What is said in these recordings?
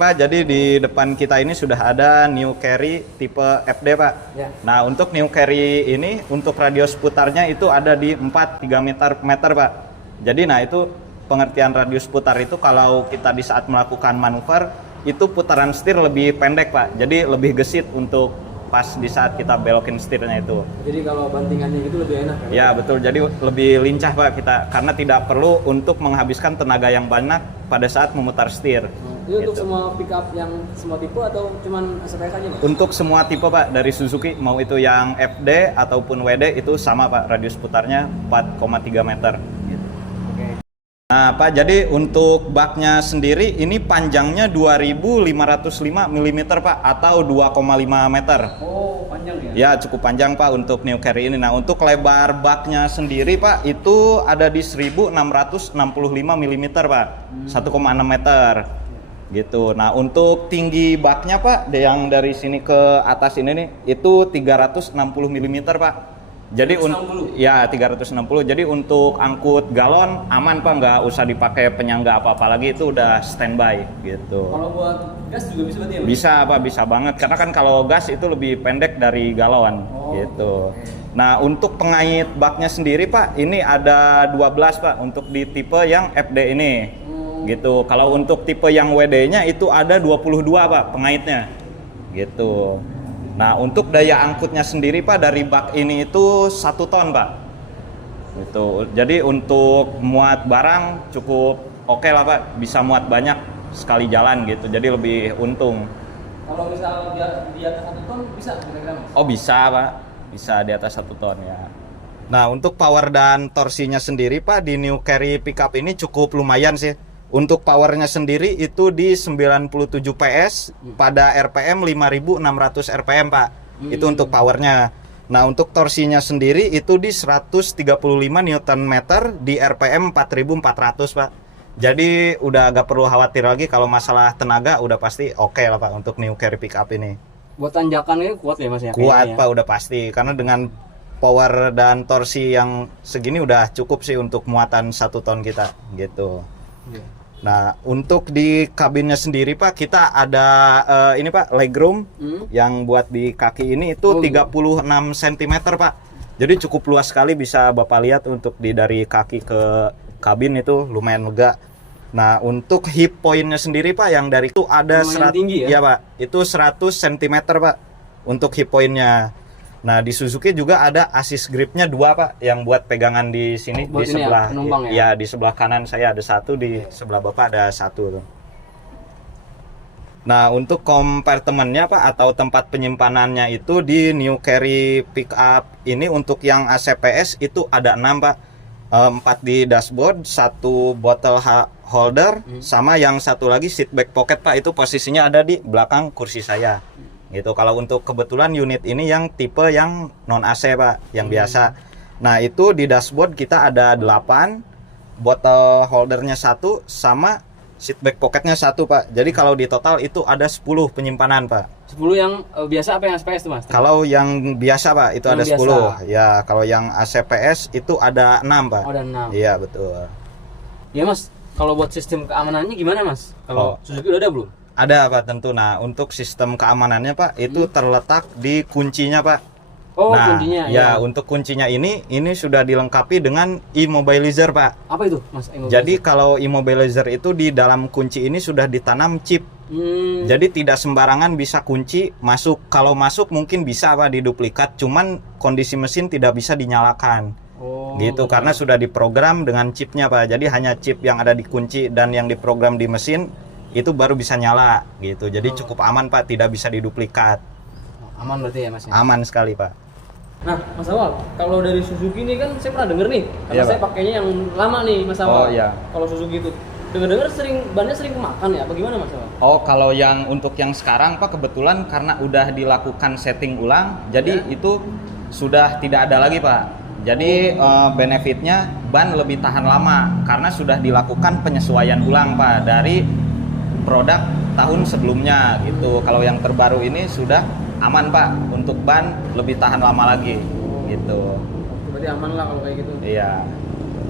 Pak, jadi di depan kita ini sudah ada New Carry tipe FD Pak. Ya. Nah untuk New Carry ini untuk radius putarnya itu ada di 3 meter Pak. Jadi nah itu pengertian radius putar itu kalau kita di saat melakukan manuver itu putaran setir lebih pendek Pak. Jadi lebih gesit untuk pas di saat kita belokin setirnya itu. Jadi kalau bantingannya gitu lebih enak kan? Ya betul, jadi lebih lincah Pak kita karena tidak perlu untuk menghabiskan tenaga yang banyak pada saat memutar setir. Ini untuk Gitu. semua pickup yang semua tipe atau cuman STX aja Mas? Untuk semua tipe Pak dari Suzuki mau itu yang FD ataupun WD itu sama Pak, radius putarnya 4,3 meter. Gitu. Oke. Nah Pak, jadi untuk baknya sendiri ini panjangnya 2505 mm Pak atau 2,5 meter. Oh, panjang ya? Ya cukup panjang Pak untuk New Carry ini. Nah untuk lebar baknya sendiri Pak itu ada di 1665 mm Pak, 1,6 meter gitu. Nah untuk tinggi baknya Pak yang dari sini ke atas ini nih itu 360 mm Pak. Jadi ya 360. Jadi untuk angkut galon aman Pak, nggak usah dipakai penyangga apa-apa lagi, itu udah standby gitu. Kalau buat gas juga bisa berarti ya? Mas? Bisa Pak, bisa banget. Karena kan kalau gas itu lebih pendek dari galon gitu. Nah untuk pengait baknya sendiri Pak, ini ada 12 Pak untuk di tipe yang FD ini gitu. Kalau untuk tipe yang WD-nya itu ada 22 Pak pengaitnya gitu. Nah untuk daya angkutnya sendiri Pak dari bak ini itu 1 ton Pak gitu. Jadi untuk muat barang cukup oke lah Pak, bisa muat banyak sekali jalan gitu, jadi lebih untung. Kalau misal di atas 1 ton bisa kira-kira Mas? Oh bisa Pak, bisa di atas 1 ton ya. Nah untuk power dan torsinya sendiri Pak di New Carry pickup ini cukup lumayan sih. Untuk powernya sendiri itu di 97 PS pada RPM 5600 RPM Pak. Itu untuk powernya. Nah untuk torsinya sendiri itu di 135 Nm di RPM 4400 Pak. Jadi udah agak perlu khawatir lagi kalau masalah tenaga, udah pasti oke lah Pak untuk New Carry pickup ini. Buat tanjakannya kuat ya Mas ya? Kuat Pak, udah pasti. Karena dengan power dan torsi yang segini udah cukup sih untuk muatan 1 ton kita gitu. Nah untuk di kabinnya sendiri Pak kita ada ini Pak legroom yang buat di kaki ini itu 36 cm Pak. Jadi cukup luas sekali, bisa Bapak lihat untuk dari kaki ke kabin itu lumayan lega. Nah untuk hip pointnya sendiri Pak yang dari itu ada 100 tinggi ya? Ya Pak, itu 100 cm Pak untuk hip pointnya. Nah di Suzuki juga ada assist gripnya 2 Pak yang buat pegangan di sini di sebelah ya di sebelah kanan saya ada 1, di sebelah Bapak ada 1 tuh. Nah untuk kompartemennya Pak atau tempat penyimpanannya itu di New Carry pickup ini untuk yang ACPS itu ada 6 Pak. 4 di dashboard, 1 bottle holder, sama yang 1 lagi seat back pocket Pak, itu posisinya ada di belakang kursi saya gitu. Kalau untuk kebetulan unit ini yang tipe yang non AC Pak, yang biasa. Nah itu di dashboard kita ada 8, bottle holdernya 1, sama seat back pocketnya 1 Pak. Jadi kalau di total itu ada 10 penyimpanan Pak. 10 yang biasa apa yang ACPS tuh Mas? Kalau yang biasa Pak itu ada 10. Ya kalau yang ACPS itu ada 6 Pak. Oh, ada 6. Iya betul. Ya Mas, kalau buat sistem keamanannya gimana Mas? Kalau Suzuki udah ada belum? Ada Pak tentu. Nah untuk sistem keamanannya Pak itu terletak di kuncinya Pak. Oh nah, kuncinya ya. Untuk kuncinya ini sudah dilengkapi dengan immobilizer Pak. Apa itu Mas? Jadi kalau immobilizer itu di dalam kunci ini sudah ditanam chip. Jadi tidak sembarangan bisa kunci masuk. Kalau masuk mungkin bisa Pak diduplikat, cuman kondisi mesin tidak bisa dinyalakan. Gitu karena sudah diprogram dengan chipnya Pak. Jadi hanya chip yang ada di kunci dan yang diprogram di mesin itu baru bisa nyala gitu. Jadi cukup aman Pak, tidak bisa diduplikat. Aman berarti ya Mas? Aman sekali Pak. Nah Mas Awal, kalau dari Suzuki ini kan saya pernah denger nih, karena Iya, saya Pak. pakainya yang lama nih Mas Awal. Oh iya. Kalau Suzuki itu dengar-dengar bannya sering kemakan ya? Apa gimana Mas Awal? Oh kalau yang untuk yang sekarang Pak kebetulan karena udah dilakukan setting ulang, jadi itu sudah tidak ada lagi Pak. Jadi benefitnya ban lebih tahan lama karena sudah dilakukan penyesuaian ulang Pak dari produk tahun sebelumnya gitu. Kalau yang terbaru ini sudah aman Pak, untuk ban lebih tahan lama lagi gitu. Berarti aman lah kalau kayak gitu. Iya.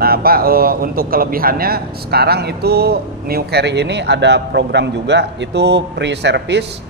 Nah, Pak, untuk kelebihannya sekarang itu New Carry ini ada program juga, itu pre-service,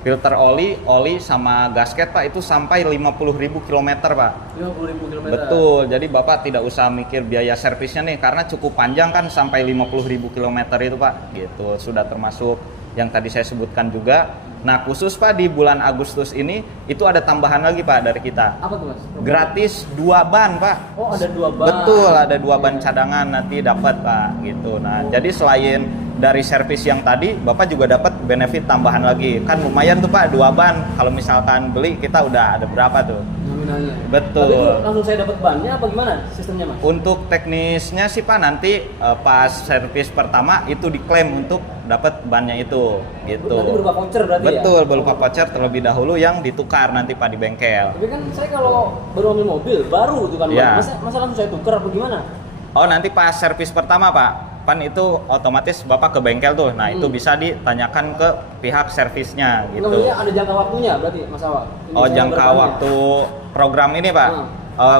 filter oli sama gasket, Pak, itu sampai 50.000 km, Pak. 50.000 km. Betul, jadi Bapak tidak usah mikir biaya servisnya nih, karena cukup panjang kan sampai 50.000 km itu, Pak. Gitu, sudah termasuk yang tadi saya sebutkan juga. Nah, khusus Pak di bulan Agustus ini itu ada tambahan lagi, Pak, dari kita. Apa tuh, Mas? Gratis 2 ban, Pak. Oh, ada 2 ban. Betul, ada 2 ban cadangan nanti dapat, Pak, gitu. Nah, jadi selain dari servis yang tadi, Bapak juga dapat benefit tambahan lagi. Kan lumayan tuh, Pak, 2 ban. Kalau misalkan beli kita udah ada berapa tuh? Nominalnya. Betul. Tapi itu langsung saya dapat bannya apa gimana sistemnya, Mas? Untuk teknisnya sih, Pak, nanti pas servis pertama itu diklaim untuk dapat bannya itu, gitu. Nanti berupa voucher berarti ya? Betul, berupa voucher terlebih dahulu yang ditukar nanti, Pak, di bengkel. Tapi kan saya kalau baru ambil mobil baru tuh kan, Ya. masa langsung saya tukar apa gimana? Oh, nanti pas servis pertama, Pak, kan itu otomatis Bapak ke bengkel tuh. Nah, itu bisa ditanyakan ke pihak servisnya gitu. Maksudnya ada jangka waktunya berarti, Mas Awal? Oh, jangka waktu program ini, Pak.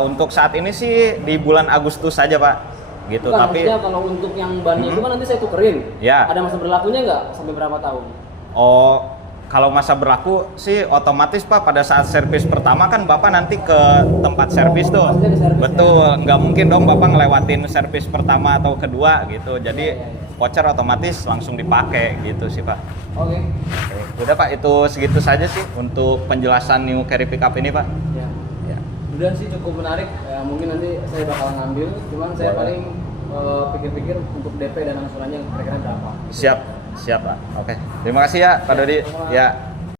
Untuk saat ini sih di bulan Agustus saja, Pak. Gitu, Bukan, tapi maksudnya kalau untuk yang bannya itu kan nanti saya tukerin. Ya. Ada masa berlakunya nggak? Sampai berapa tahun? oh, kalau masa berlaku sih otomatis, Pak, pada saat servis pertama kan Bapak nanti ke tempat servis tuh. Maksudnya ke servis, Betul, nggak mungkin dong Bapak ngelewatin servis pertama atau kedua gitu. Jadi Ya. voucher otomatis langsung dipakai gitu sih, Pak. Oke. Udah, Pak, itu segitu saja sih untuk penjelasan New Carry Pickup ini, Pak. Ya. Ya. Udah sih cukup menarik. Ya, mungkin nanti saya bakal ngambil. Cuman saya Boleh. paling pikir-pikir untuk DP dan angsurannya kira-kira berapa. Siap, Pak. Oke. Terima kasih ya, Pak Dodi. Sama-sama. Ya.